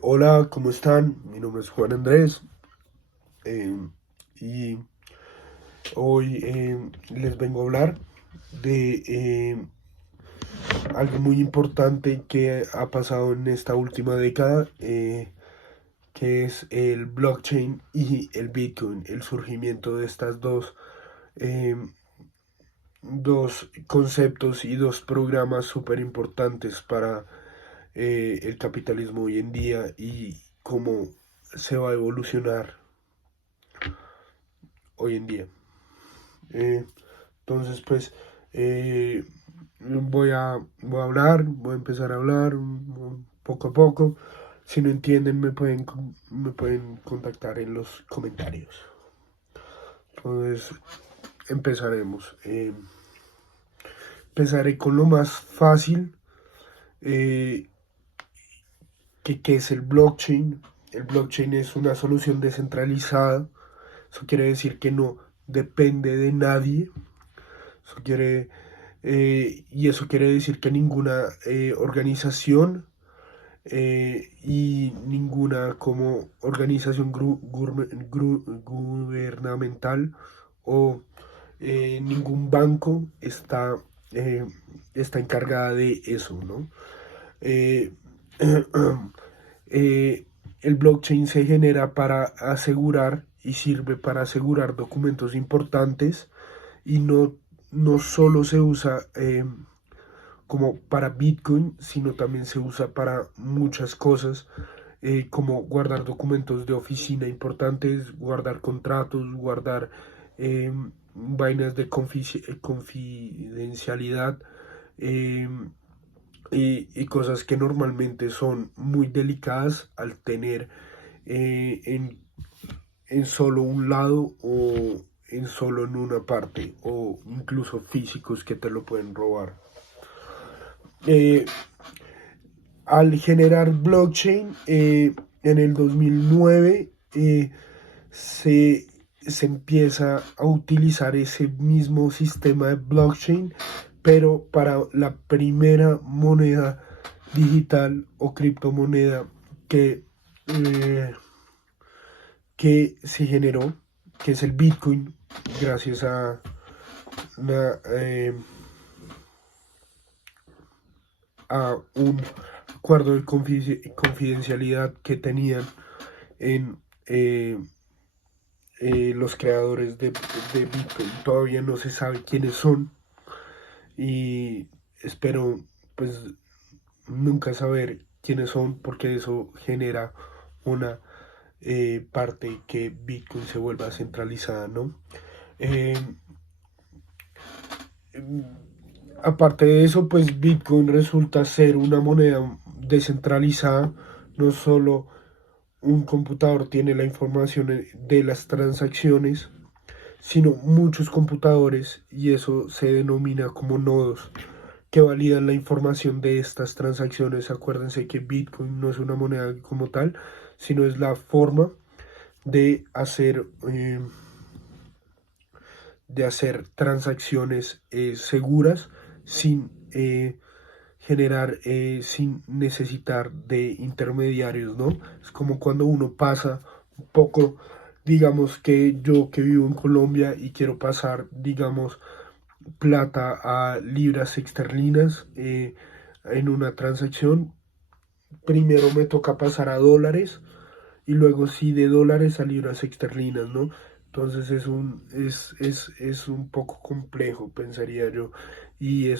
Hola, ¿cómo están? Mi nombre es Juan Andrés eh, y hoy les vengo a hablar de algo muy importante que ha pasado en esta última década, que es el blockchain y el Bitcoin, el surgimiento de estas eh, dos conceptos y dos programas súper importantes para el capitalismo hoy en día y cómo se va a evolucionar hoy en día. Eh, entonces, pues, eh, voy a hablar, voy a empezar a hablar poco a poco. Si no entienden, me pueden contactar en los comentarios. Entonces, empezaremos. Empezaré con lo más fácil, eh, que es el blockchain. El blockchain es una solución descentralizada. Eso quiere decir que no depende de nadie. Eso quiere y eso quiere decir que ninguna organización y ninguna como organización gubernamental o ningún banco eh, está encargada de eso, ¿no? Eh, eh, el blockchain se genera para asegurar y sirve para asegurar documentos importantes y no solo se usa como para Bitcoin, sino también se usa para muchas cosas, como guardar documentos de oficina importantes, guardar contratos, guardar eh, vainas de confidencialidad, eh, y cosas que normalmente son muy delicadas al tener eh, en, en solo un lado o solo en una parte, o incluso físicos que te lo pueden robar. Eh, Al generar blockchain en el 2009, se, se empieza a utilizar ese mismo sistema de blockchain, pero para la primera moneda digital o criptomoneda que, eh, que se generó, que es el Bitcoin, gracias a una, a un acuerdo de confidencialidad que tenían en los creadores de Bitcoin. Todavía no se sabe quiénes son y espero pues nunca saber quiénes son, porque eso genera una parte que Bitcoin se vuelva centralizada, ¿no? Eh, Aparte de eso, pues Bitcoin resulta ser una moneda descentralizada. No solo un computador tiene la información de las transacciones, sino muchos computadores, y eso se denomina como nodos que validan la información de estas transacciones. Acuérdense que Bitcoin no es una moneda como tal, sino es la forma de hacer, transacciones seguras sin sin necesitar de intermediarios, ¿no? Es como cuando uno pasa un poco, digamos que yo que vivo en Colombia y quiero pasar, digamos, plata a libras esterlinas en una transacción, primero me toca pasar a dólares y luego sí de dólares a libras esterlinas, ¿no? Entonces es un poco complejo, pensaría yo. Y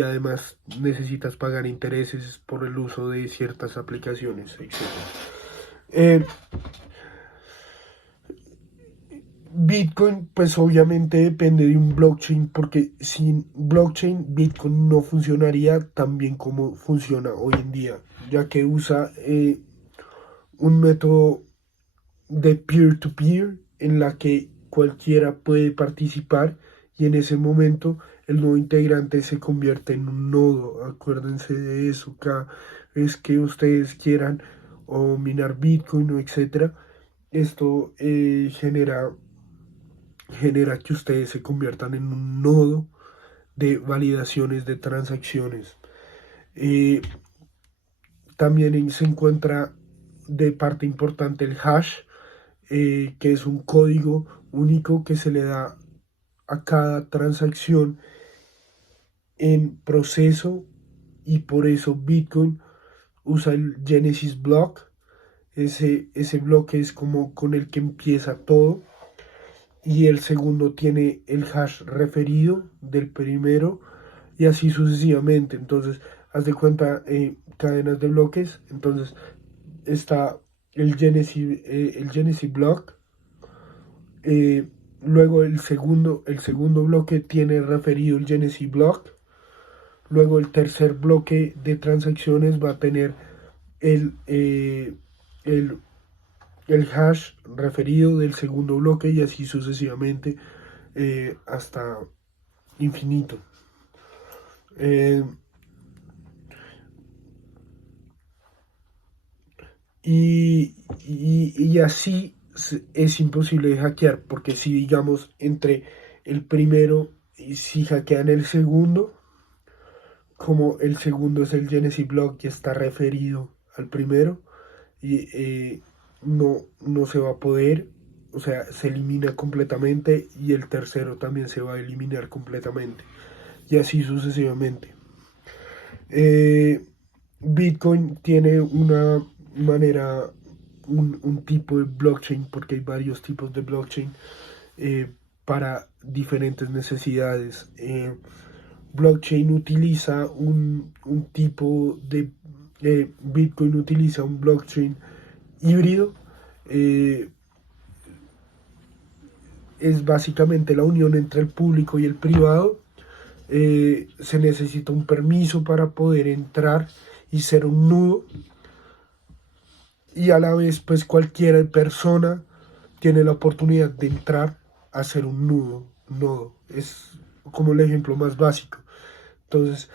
además necesitas pagar intereses por el uso de ciertas aplicaciones, etcétera. Eh, Bitcoin, pues obviamente depende de un blockchain, porque sin blockchain Bitcoin no funcionaría tan bien como funciona hoy en día, ya que usa un método de peer-to-peer en la que cualquiera puede participar, y en ese momento el nuevo integrante se convierte en un nodo. Acuérdense de eso, cada vez que ustedes quieran o minar Bitcoin o etcétera, esto genera que ustedes se conviertan en un nodo de validaciones de transacciones. Eh, También se encuentra de parte importante el hash, que es un código único que se le da a cada transacción en proceso, y por eso Bitcoin usa el Genesis Block. Ese bloque es como con el que empieza todo, y el segundo tiene el hash referido del primero, y así sucesivamente. Entonces, haz de cuenta, cadenas de bloques. Entonces, está el Genesis Block. Luego el segundo bloque tiene referido el Genesis Block. Luego el tercer bloque de transacciones va a tener el, eh, el, el hash referido del segundo bloque, y así sucesivamente, hasta infinito. Eh, y así es imposible de hackear, porque si digamos entre el primero y si hackean el segundo, como el segundo es el Genesis Block y está referido al primero, y no se va a poder, o sea, se elimina completamente, y el tercero también se va a eliminar completamente, y así sucesivamente. Eh, Bitcoin tiene una manera, un tipo de blockchain, porque hay varios tipos de blockchain, para diferentes necesidades. Blockchain utiliza un tipo de... Bitcoin utiliza un blockchain híbrido. eh, es básicamente la unión entre el público y el privado. Se necesita un permiso para poder entrar y ser un nudo, y a la vez pues cualquier persona tiene la oportunidad de entrar a ser un nodo. Es como el ejemplo más básico. Entonces,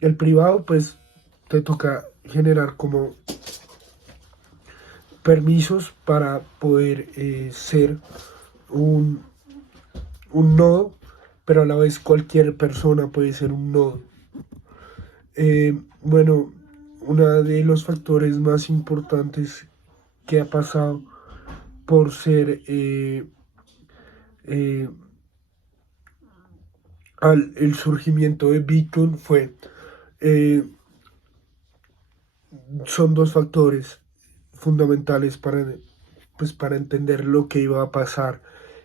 el privado pues te toca generar como permisos para poder ser un, un nodo, pero a la vez cualquier persona puede ser un nodo. Bueno, uno de los factores más importantes que ha pasado por ser eh, el surgimiento de Bitcoin eh, son dos factores fundamentales para entender lo que iba a pasar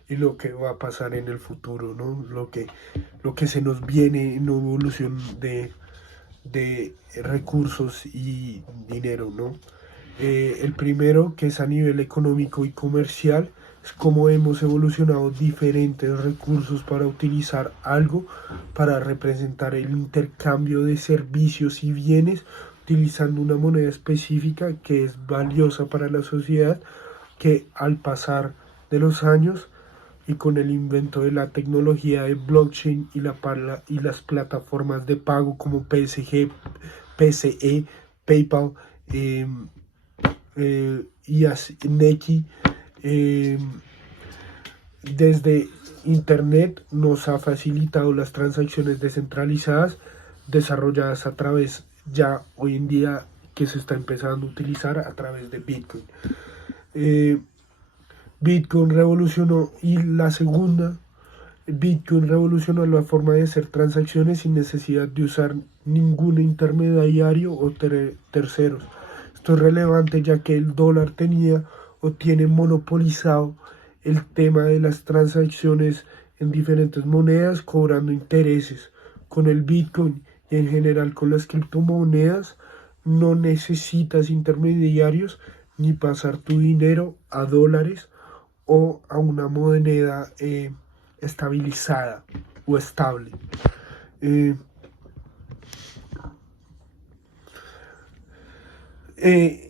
y lo que va a pasar en el futuro, ¿no? Lo que se nos viene en evolución de recursos y dinero, ¿no? El primero, que es a nivel económico y comercial, es cómo hemos evolucionado diferentes recursos para utilizar algo para representar el intercambio de servicios y bienes, utilizando una moneda específica que es valiosa para la sociedad, que al pasar de los años y con el invento de la tecnología de blockchain y las plataformas de pago como PSG, PCE, PayPal, eh, y así, Neki, eh, desde Internet nos ha facilitado las transacciones descentralizadas desarrolladas a través, ya hoy en día, que se está empezando a utilizar a través de Bitcoin. Eh, Bitcoin revolucionó, y la segunda, Bitcoin revolucionó la forma de hacer transacciones sin necesidad de usar ningún intermediario o terceros. Esto es relevante ya que el dólar tenía o tiene monopolizado el tema de las transacciones en diferentes monedas, cobrando intereses. Con el Bitcoin y en general con las criptomonedas no necesitas intermediarios ni pasar tu dinero a dólares o a una moneda estabilizada o estable. Eh, eh,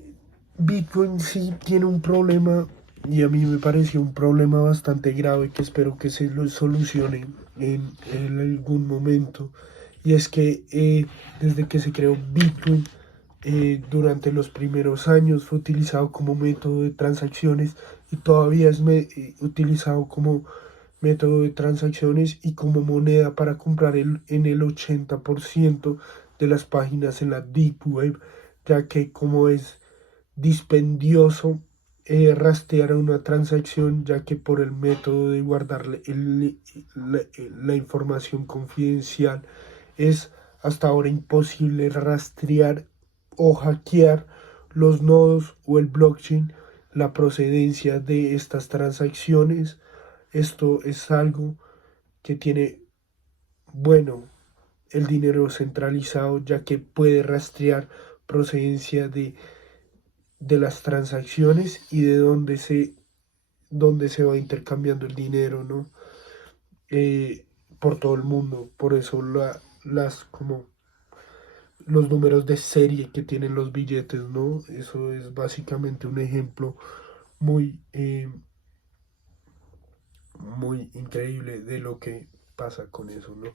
Bitcoin sí tiene un problema, y a mí me pareció un problema bastante grave que espero que se lo solucione en algún momento, y es que desde que se creó Bitcoin, durante los primeros años fue utilizado como método de transacciones, y todavía es utilizado como método de transacciones y como moneda para comprar en el 80% de las páginas en la Deep Web ya que como es dispendioso rastrear una transacción, ya que por el método de guardar la información confidencial es hasta ahora imposible rastrear o hackear los nodos o el blockchain, la procedencia de estas transacciones. Esto es algo que tiene, bueno, el dinero centralizado, ya que puede rastrear procedencia de las transacciones y de dónde se va intercambiando el dinero, ¿no? Eh, por todo el mundo. Por eso como los números de serie que tienen los billetes, ¿no? Eso es básicamente un ejemplo muy, muy increíble de lo que pasa con eso, ¿no?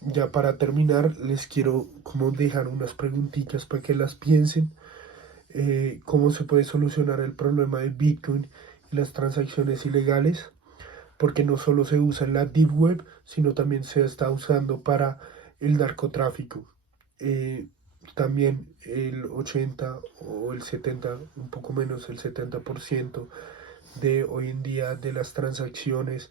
Ya para terminar, les quiero como dejar unas preguntitas para que las piensen. ¿Cómo se puede solucionar el problema de Bitcoin y las transacciones ilegales? Porque no solo se usa en la Deep Web, sino también se está usando para el narcotráfico. Eh, También el 80 o el 70, un poco menos el 70% de hoy en día de las transacciones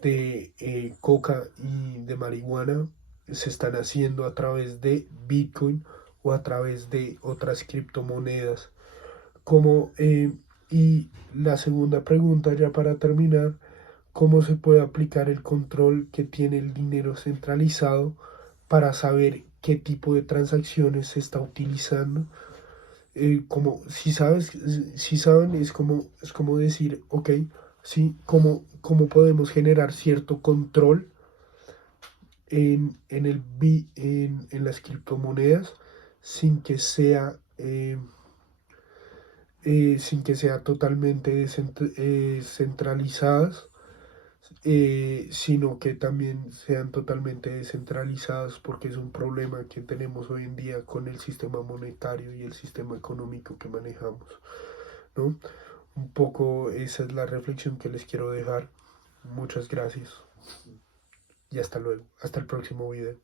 de coca y de marihuana se están haciendo a través de Bitcoin o a través de otras criptomonedas. Como, y la segunda pregunta, ya para terminar, ¿cómo se puede aplicar el control que tiene el dinero centralizado para saber qué tipo de transacciones se está utilizando? Como si saben, es como decir, ok, sí, cómo podemos generar cierto control en las criptomonedas sin que sea, sin que sea totalmente centralizadas, sino que también sean totalmente descentralizadas, porque es un problema que tenemos hoy en día con el sistema monetario y el sistema económico que manejamos, ¿no? Un poco esa es la reflexión que les quiero dejar. Muchas gracias y hasta luego. Hasta el próximo video.